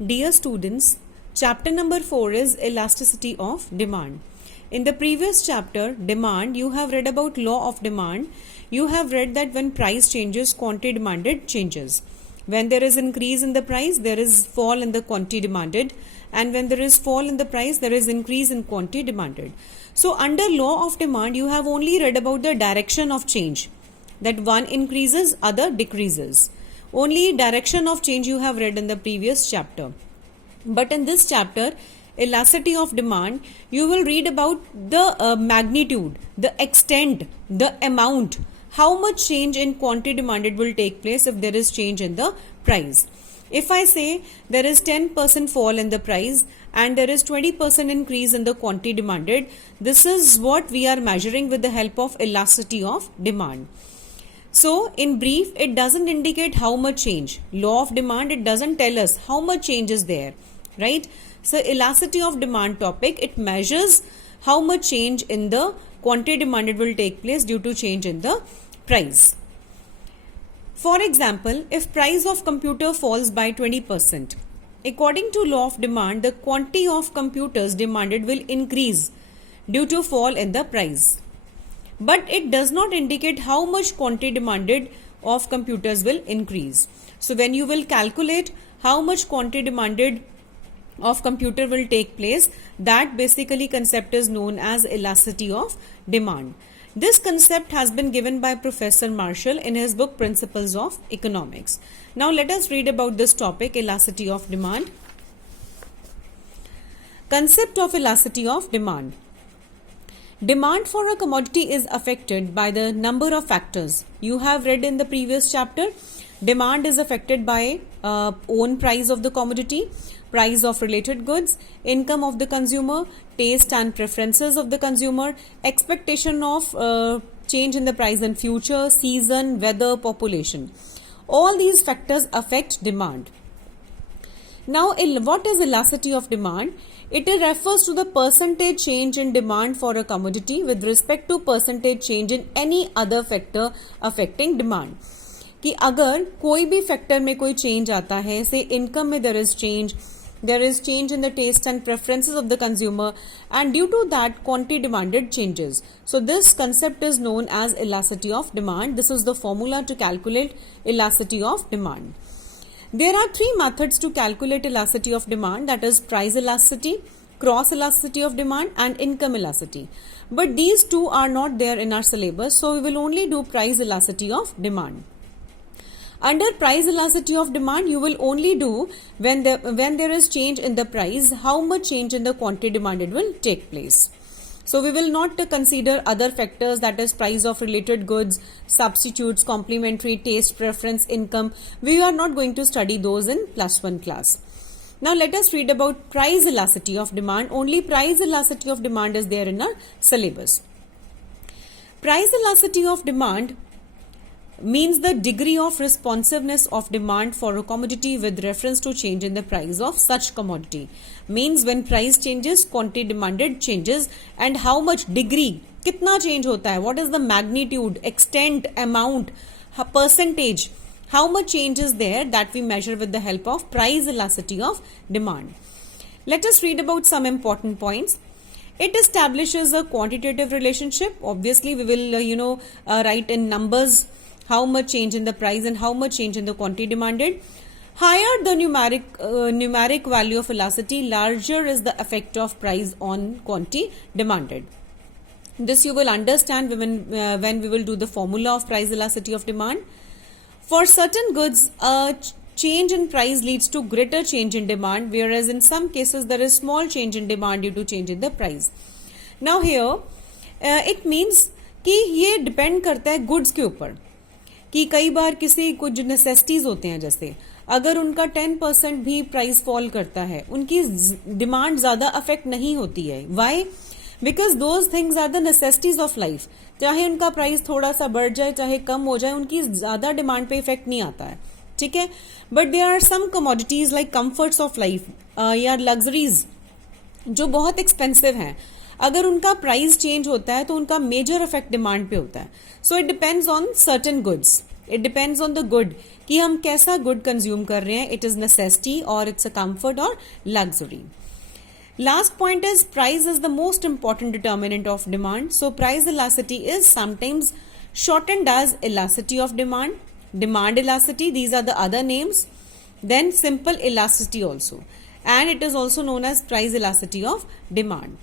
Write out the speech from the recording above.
Dear students, chapter number 4 is elasticity of demand. In the previous chapter, demand, you have read about law of demand. You have read that when price changes, quantity demanded changes. When there is increase in the price, there is fall in the quantity demanded. And when there is fall in the price, there is increase in quantity demanded. So under law of demand, you have only read about the direction of change. That one increases, other decreases. Only direction of change you have read in the previous chapter. But in this chapter, elasticity of demand, you will read about the magnitude, the extent, the amount, how much change in quantity demanded will take place if there is change in the price. If I say there is 10% fall in the price and there is 20% increase in the quantity demanded, this is what we are measuring with the help of elasticity of demand. So, in brief, it doesn't indicate how much change. Law of demand, it doesn't tell us how much change is there, right? So, elasticity of demand topic, it measures how much change in the quantity demanded will take place due to change in the price. For example, if price of computer falls by 20%, according to law of demand, the quantity of computers demanded will increase due to fall in the price. But it does not indicate how much quantity demanded of computers will increase. So when you will calculate how much quantity demanded of computer will take place, that basically concept is known as elasticity of demand. This concept has been given by Professor Marshall in his book Principles of Economics. Now let us read about this topic, elasticity of demand. Concept of elasticity of demand. Demand for a commodity is affected by the number of factors. You have read in the previous chapter, demand is affected by own price of the commodity, price of related goods, income of the consumer, taste and preferences of the consumer, expectation of change in the price in future, season, weather, population. All these factors affect demand. Now, what is elasticity of demand? It refers to the percentage change in demand for a commodity with respect to percentage change in any other factor affecting demand. कि अगर कोई भी factor में कोई change आता है, से income में there is change in the taste and preferences of the consumer, and due to that quantity demanded changes. So this concept is known as elasticity of demand. This is the formula to calculate elasticity of demand. There are three methods to calculate elasticity of demand, that is price elasticity, cross elasticity of demand and income elasticity. But these two are not there in our syllabus, so we will only do price elasticity of demand. Under price elasticity of demand, you will only do when there is change in the price, how much change in the quantity demanded will take place. So we will not consider other factors, that is price of related goods, substitutes, complementary, taste, preference, income. We are not going to study those in +1 class. Now let us read about price elasticity of demand. Only price elasticity of demand is there in our syllabus. Price elasticity of demand means the degree of responsiveness of demand for a commodity with reference to change in the price of such commodity. Means when price changes, quantity demanded changes, and how much degree, कितना change होता है, what is the magnitude, extent, amount, percentage, how much change is there, that we measure with the help of price elasticity of demand. Let us read about some important points. It establishes a quantitative relationship. Obviously, we will write in numbers how much change in the price and how much change in the quantity demanded. Higher the numeric value of elasticity, larger is the effect of price on quantity demanded. This you will understand when we will do the formula of price elasticity of demand. For certain goods, a change in price leads to greater change in demand, whereas in some cases there is small change in demand due to change in the price. Now here, it means कि ये depend करता है goods के ऊपर, कि कई बार किसी कुछ नेसेसिटीज होते हैं, जैसे अगर उनका 10% भी प्राइस फॉल करता है, उनकी डिमांड ज्यादा अफेक्ट नहीं होती है. Why? Because those things are the necessities of life. चाहे उनका प्राइस थोड़ा सा बढ़ जाए चाहे कम हो जाए, उनकी ज्यादा डिमांड पे इफेक्ट नहीं आता है, ठीक है. But there are some commodities like comforts of life या लग्जरीज जो बहुत एक्सपेंसिव हैं, अगर उनका प्राइस चेंज होता है तो उनका मेजर इफेक्ट डिमांड पे होता है. So it depends on certain goods. It depends on the good कि हम कैसा गुड कंज्यूम कर रहे हैं. इट इज नेसेसिटी और इट्स अ कंफर्ट और luxury. Last point is price is the most important determinant of demand. So price elasticity is sometimes shortened as elasticity of demand, demand elasticity, these are the other names, then simple elasticity also, and it is also known as price elasticity of demand.